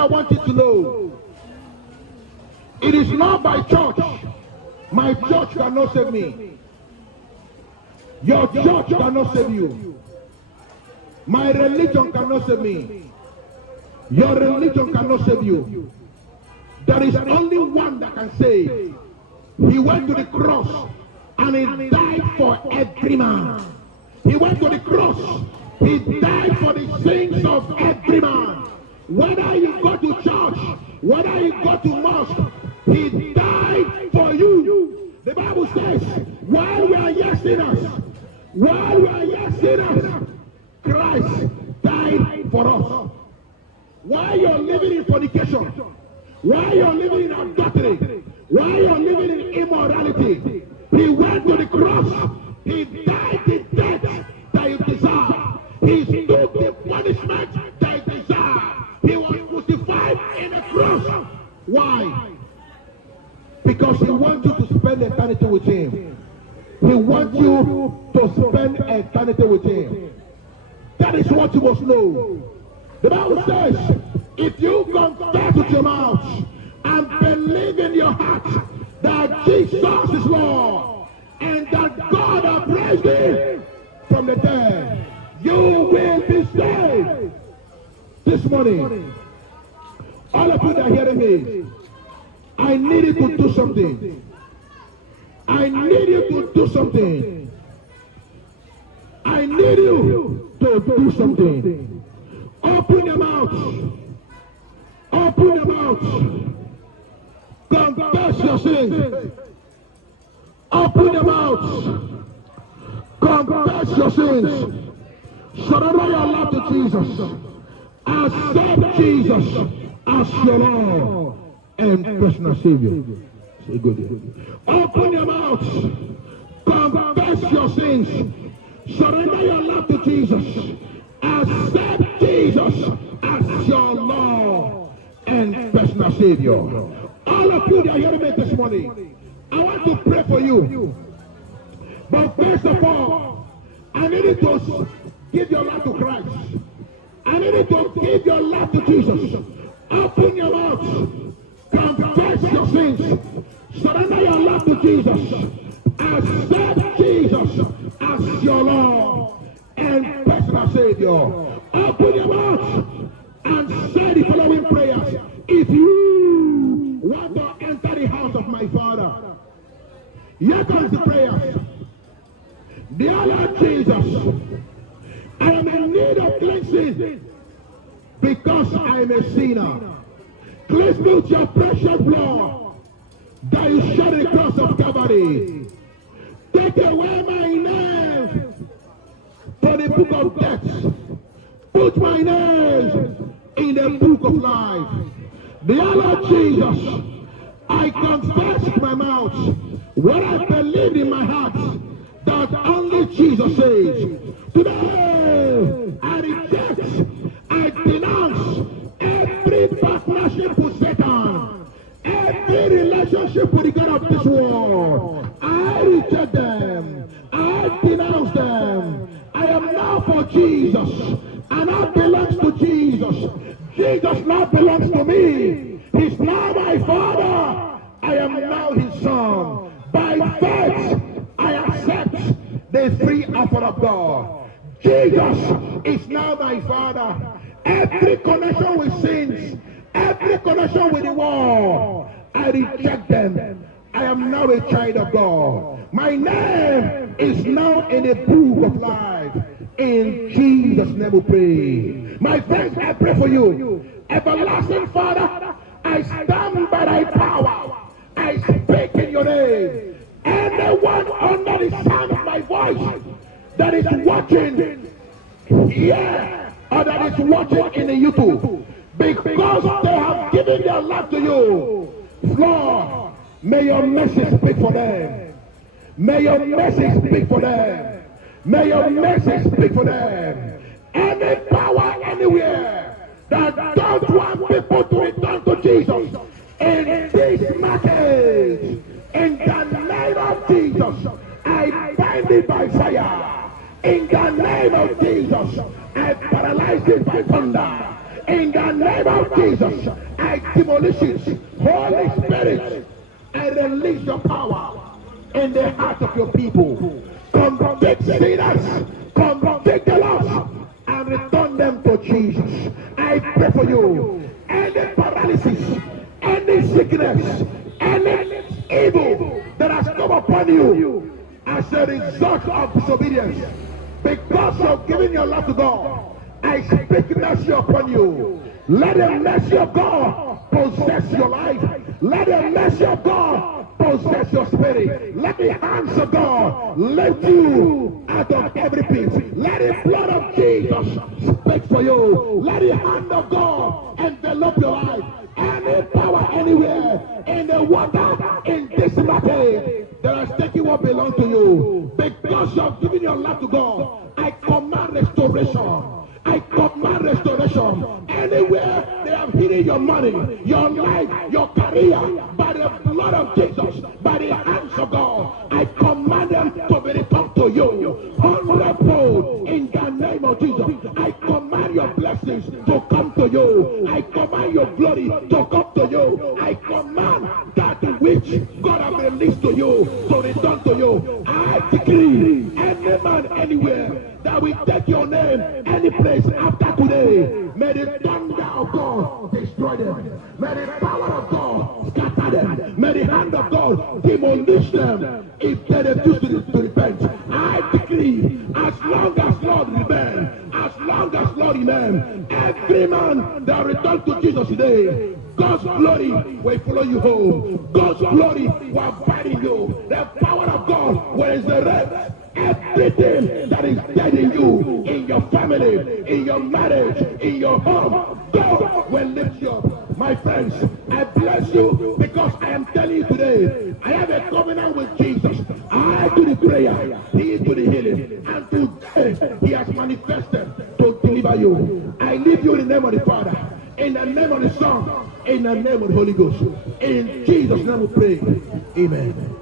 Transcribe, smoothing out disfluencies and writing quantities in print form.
I want you to know. It is not by church. My church cannot save me. Your church cannot save you. My religion cannot save me. Your religion cannot save you. There is only one that can save. He went to the cross and he died for every man. He went to the cross. He died for the sins of every man. Whether you go to church, whether you go to mosque, he died for you. The Bible says, while we are yet sinners, Christ died for us. While you're living in fornication, while you're living in adultery, while you're living in immorality, he went to the cross. He died the death that you deserve. He took the punishment that you deserve. He was crucified in a cross. Why? Because he wants you to spend eternity with him. He wants you to spend eternity with him. That is what you must know. The Bible says, if you confess with your mouth and believe in your heart that Jesus is Lord and that God has raised him from the dead, you will be saved. This morning, all of you that are hearing me, I need you to do something. I need you to do something. I need you to do something. Open your mouth. Open your mouth. Confess your sins. Open your mouth. Confess your sins. Surrender your life to Jesus. Accept Jesus as your Lord and personal Savior. Say good. Open your mouth. Confess your sins. Surrender your life to Jesus. Accept Jesus as your Lord and personal Savior. All of you that are hearing me this morning, I want to pray for you. But first of all, I need you to give your life to Christ. I need you to give your life to Jesus. Open your mouth. Confess your sins. Surrender your life to Jesus. Accept Jesus as your Lord and personal Savior. Open your mouth and say the following prayers. If you want to enter the house of my Father, here comes the prayers. Dear Lord Jesus, I am in need of cleansing because I am a sinner. Cleanse me with your precious blood that you shed on the cross of Calvary. Take away my name from the book of death. Put my name in the book of life. Dear Lord Jesus, I confess with my mouth what I believe in my heart that only Jesus says. Today, I reject, I denounce every partnership with Satan, every relationship with the God of this world. I reject them. I denounce them. I am now for Jesus, and I belong to Jesus. Jesus now belongs to me. He's now my Father. I am now his son. By faith, I accept the free offer of God. Jesus is now my Father. Every connection with sins, every connection with the world, I reject them. I am now a child of God. My name is now in the book of life. In Jesus' name we pray. My friends, I pray for you. Everlasting Father, I stand by thy power. I speak in your name. Anyone under the sound of my voice that is watching here or that is watching in the YouTube, because they have given their life to you, Lord, may your mercy speak for them. May your mercy speak for them. May your mercy speak for them. Any power anywhere that don't want people to return to Jesus in this market, in the name of Jesus, I bind it by fire. In the name of Jesus, I paralyze it by thunder. In the name name of Jesus, I demolish it. Holy Spirit, I release your power in the heart of your people. Convict sinners, convict the lost, and return them to Jesus. I pray for you. Any paralysis, any sickness, any evil that has come upon you as a result of disobedience, because of giving your life to God, I speak mercy upon you. Let the mercy of God possess your life. Let the mercy of God possess your spirit. Let the hands of God lift you out of every pit. Let the blood of Jesus speak for you. Let the hand of God envelop your life. Any power anywhere in the water in this matter that has taken what belongs to you, because you have given your life to God, I command restoration. I command restoration. Anywhere they have hidden your money, your life, your career, by the blood of Jesus, by the hands of God, I command them to be returned to you. Hundredfold in the name of Jesus. I command your blessings to come to you. I command your glory to come to you. I command that which God has released to you to return to you. I decree any man anywhere that will take your name any place after today, may the thunder of God destroy them. May the power of God scatter them. May the hand of God demolish them if they refuse to repent. I decree, as long as Lord remain, as long as Lord remain, every man that returns to Jesus today, God's glory will follow you home. God's glory will abide in you. The power of God will resurrect everything that is dead in you, in your family, in your marriage, in your home. God will lift you up. My friends, I bless you because I am telling you today, I have a covenant with Jesus. I do the prayer, he do the healing, and today he has manifested to deliver you. I leave you in the name of the Father, in the name of the Son, in the name of the Holy Ghost. In Jesus' name we pray. Amen.